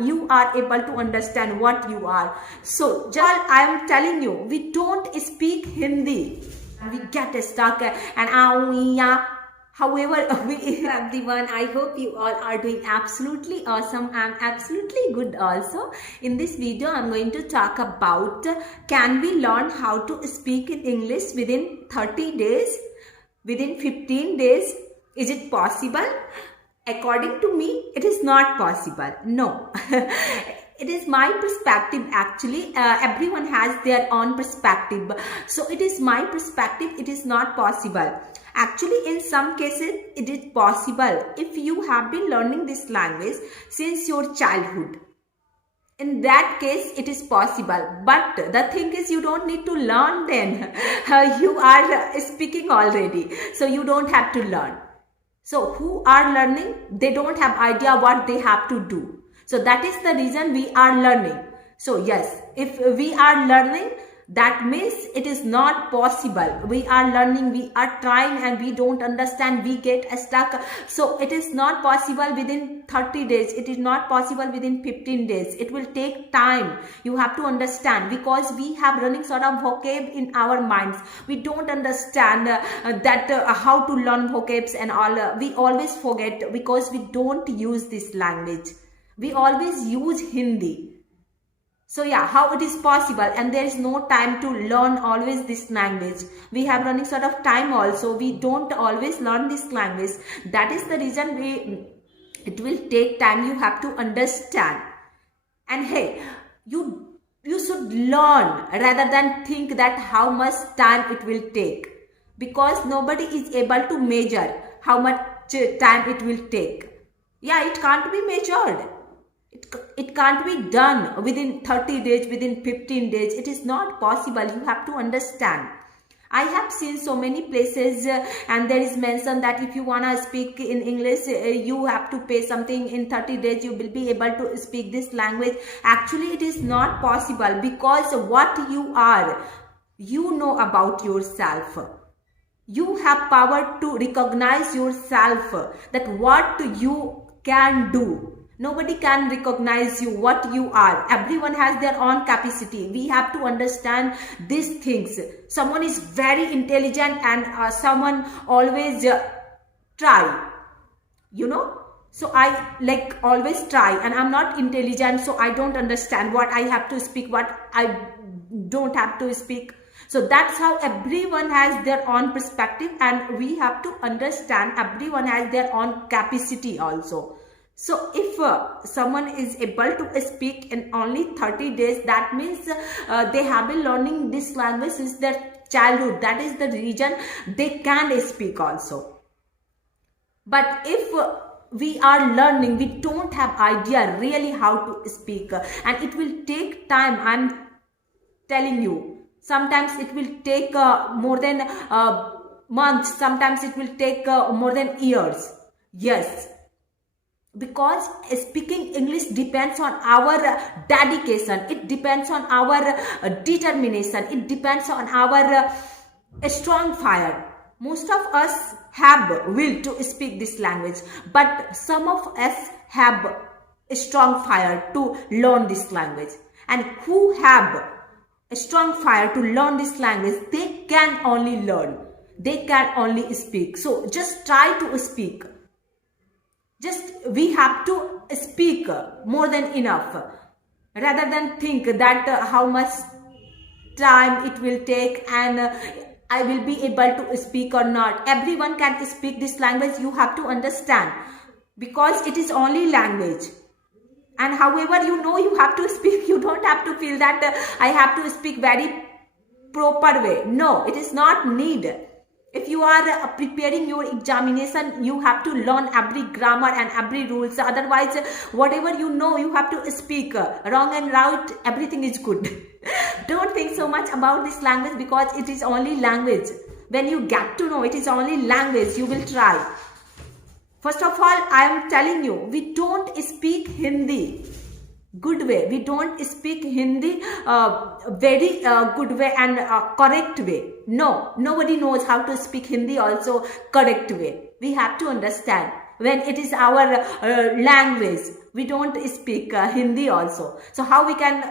you are able to understand what you are. So just I am telling you, we don't speak Hindi, we get stuck and however, everyone, I hope you all are doing absolutely awesome and absolutely good also. In this video, I'm going to talk about can we learn how to speak in English within 30 days, within 15 days? Is it possible? According to me, it is not possible. No. It is my perspective actually. Everyone has their own perspective. So it is my perspective. It is not possible. Actually, in some cases, it is possible if you have been learning this language since your childhood. In that case, it is possible. But the thing is, you don't need to learn then. You are speaking already. So you don't have to learn. So who are learning, they don't have idea what they have to do. So that is the reason we are learning. So yes, if we are learning, that means it is not possible. We are learning, we are trying and we don't understand, we get stuck. So it is not possible within 30 days. It is not possible within 15 days. It will take time. You have to understand because we have running sort of vocab in our minds. We don't understand how to learn vocabs and all. We always forget because we don't use this language. We always use Hindi. So yeah, how it is possible, and there is no time to learn always this language. We have running sort of time also. We don't always learn this language. That is the reason it will take time. You have to understand. And hey, you should learn rather than think that how much time it will take. Because nobody is able to measure how much time it will take. Yeah, it can't be measured. It can't be done within 30 days, within 15 days. It is not possible. You have to understand. I have seen so many places and there is mentioned that if you want to speak in English, you have to pay something. In 30 days, you will be able to speak this language. Actually, it is not possible because what you are, you know about yourself. You have power to recognize yourself, that what you can do. Nobody can recognize you, what you are. Everyone has their own capacity. We have to understand these things. Someone is very intelligent and someone always try, you know. So I always try and I'm not intelligent. So I don't understand what I have to speak, what I don't have to speak. So that's how everyone has their own perspective and we have to understand everyone has their own capacity also. So if someone is able to speak in only 30 days, that means they have been learning this language since their childhood. That is the reason they can speak also. But if we are learning, we don't have idea really how to speak and it will take time. I'm telling you, sometimes it will take more than months. Sometimes it will take more than years. Yes. Because speaking English depends on our dedication, it depends on our determination, it depends on our strong fire. Most of us have will to speak this language, but some of us have a strong fire to learn this language. And who have a strong fire to learn this language, they can only learn, they can only speak. So just try to speak. We have to speak more than enough rather than think that how much time it will take and I will be able to speak or not. Everyone can speak this language. You have to understand because it is only language. And however, you have to speak. You don't have to feel that I have to speak very proper way. No, it is not need. If you are preparing your examination, you have to learn every grammar and every rules. Otherwise, whatever you know, you have to speak. Wrong and right, everything is good. Don't think so much about this language because it is only language. When you get to know it is only language, you will try. First of all, I am telling you, we don't speak Hindi good way. We don't speak Hindi very good way and correct way. No, nobody knows how to speak Hindi also correct way. We have to understand. when it is our language. We don't speak Hindi also. So how we can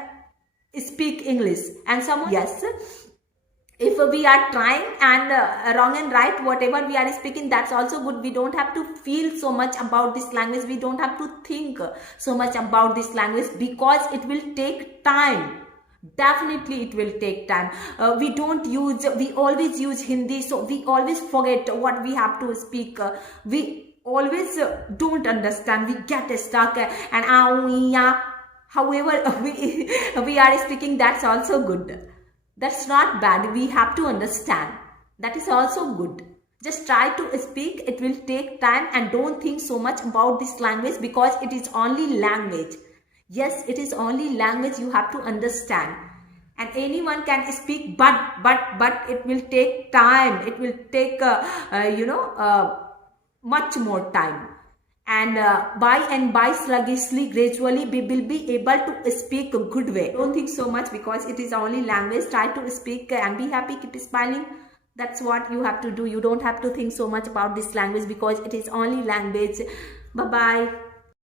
speak English? And someone, yes, if we are trying and wrong and right, whatever we are speaking, that's also good. We don't have to feel so much about this language. We don't have to think so much about this language, because it will take time. Definitely it will take time. We always use Hindi, so we always forget what we have to speak. We always don't understand. We get stuck and however we are speaking, that's also good. That's not bad. We have to understand. That is also good. Just try to speak. It will take time, and don't think so much about this language, because it is only language. Yes, it is only language. You have to understand. And anyone can speak, but it will take time. It will take much more time. And by sluggishly, gradually, we will be able to speak a good way. Don't think so much, because it is only language. Try to speak and be happy, keep smiling. That's what you have to do. You don't have to think so much about this language, because it is only language. Bye bye.